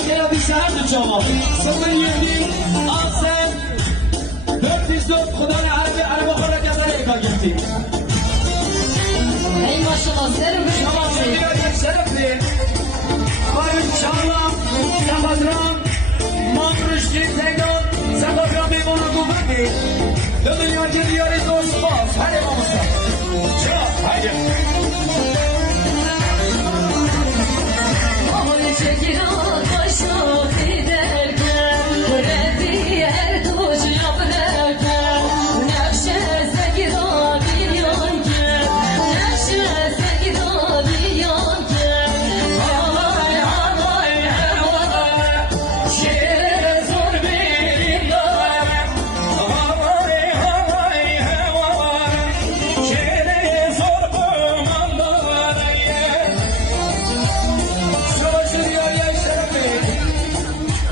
خیلی بیشتر دو شما سمن یکی آسم دو خدای عرب خورد جزای اکا گفتی ای ماشالله سر و شما شدید شرفید آره انشاءالله سفادران مام رشدی تگان سفادران میمونه گوبندی دو دنیا که دیاری دوست باز هره ما مستم چرا هره آهل شکرات باشو دیدرکن ردی هر دوش یابرکن نفشه زگرا بیان کن نفشه زگرا بیان کن آهای آهای هوا شیر زور بیریم دارم آهای آهای هوا شیر زور بمان دارم شما شدید یک شرفید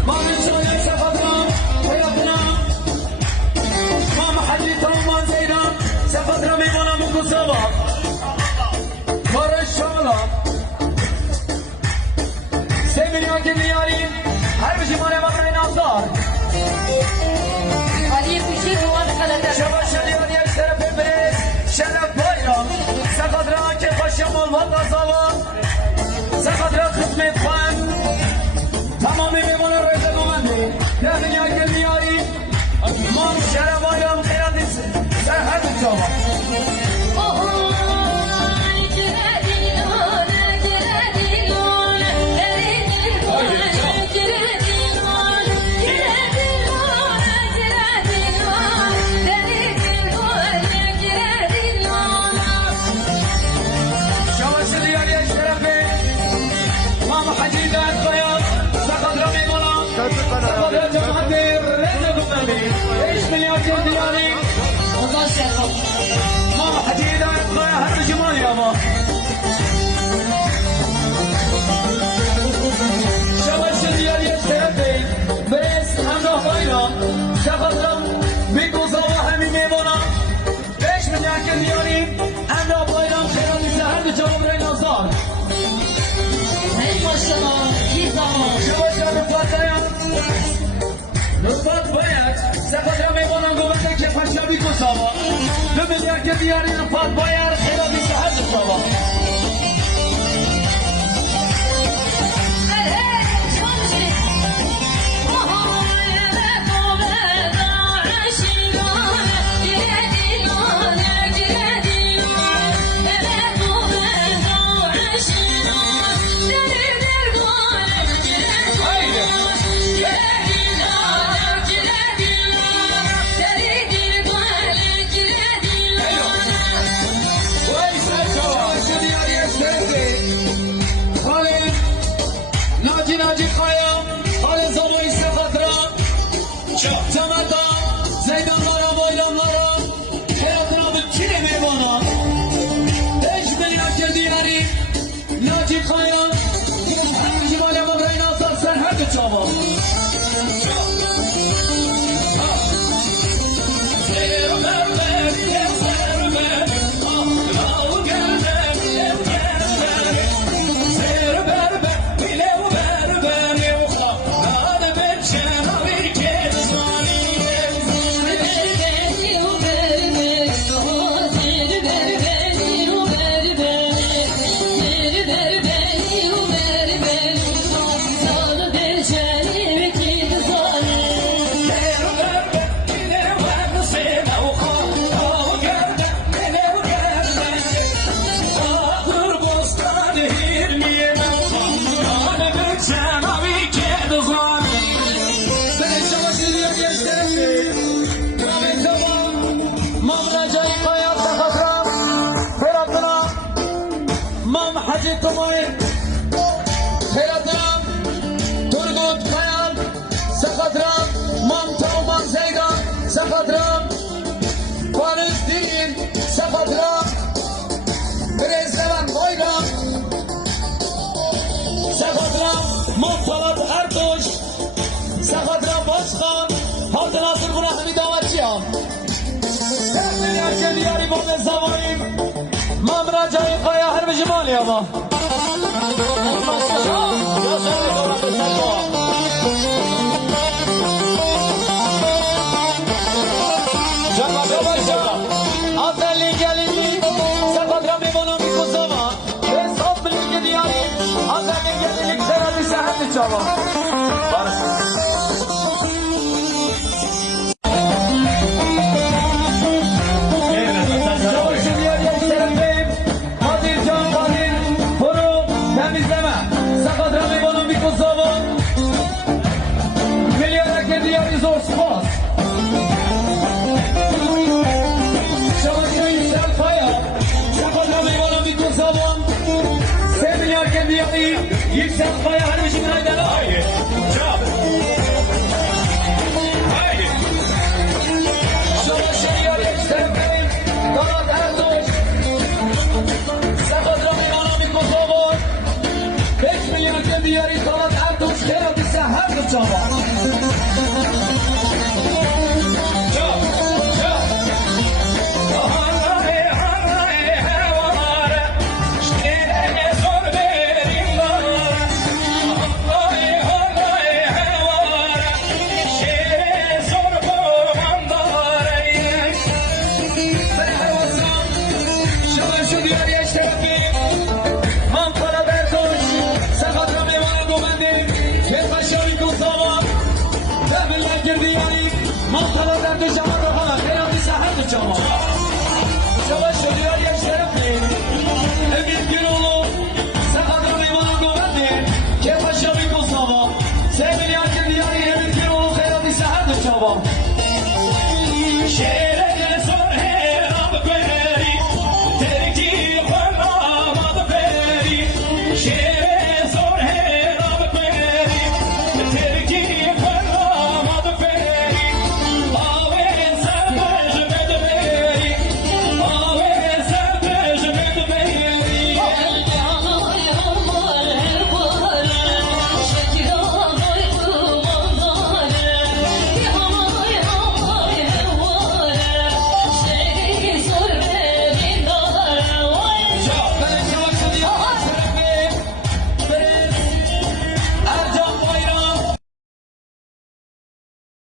ما میشونیم سفادران حیاتنا ما محجیتا و ما زیدان سفادران میمونم و کسابا کار شمالا 3 میلیون که میاریم هر بشی مال وطن نازار علی پیشی روان خلده شما شدید یک شرف برس شرف بایرام سفادران که خوشمال و نازاوا سفادران خدمت خواهند تمامی میمونه روی زنومندی در دنیا که میاری ما شرف بایرام خیران نیست در هر دو جاما شما شدید یک شرف ما حجیدت باید سفادران میمونم سفادران جماعتی رزق زنومندی 5 میلیون که دیاری خدا شرف ما حجیدت باید هر جمالی اما شما شدید یک شرف برس همراه بایرام سفادران میگوزا و همین میمونم 5 میلیون که دیاری همراه بایرام خیران نیست هر دو جواب برای نازار ای ماشالله کی زمان شما شما رفت باید سفادران میمونم گوبنده که پشنبی کسابا 2 میلیون که دیاری رفت باید خیران نیست هر دو جواب ناجی خواهیم حال زمانی سفادران جمعتا زیدان لارا بایرام لارا خیراتنا به چی نمیبانا 5 میلیون که دیاری ناجی خواهیم همینجی مالی ما برای ناصر سر هر دو چاوا حاجی تومای خیراتم ترگوت خیال سخدرم مام زیدان سخدرم فارسدین سخدرم برزدن بایرام سخدرم مطلب اردوش سخدرم باشخان حاضر ناصر بنا همی دعوتی هم تقلیل ارجل یاری بام زمانیم مامرا جای قایا هر بجمالی اما çaba. Barış. Çavuşun yer gençlerindeyim. Kadir Can Kadir. Kuru temizleme. Sakat Rabibo'nun bir kuzavu. Milyoner kendi yarı zor spas. Çavuşun yüksel kaya. Sakat Rabibo'nun bir kuzavu. Sevin yer kendi yarı. Yüksel kaya. Hadi bir şey haydi. Haydi. Çap. Haydi. Çavuşun yer gençlerindeyim. Damat Erdoğan. Sakat Rabibo'nun bir kuzavu. 5 milyon kendi yarı. Damat Erdoğan. Kerem ise her bir çaba. Mantalardan düşen rohana, Ferhat ise her çaba. Savaş ediyor gençlerim. Emin Güroğlu, Sakadra Meyvan'ın güvenli, Kepaşa bir Kosova. Sevgili Erkin Diyari, Emin Güroğlu, Ferhat ise her çaba.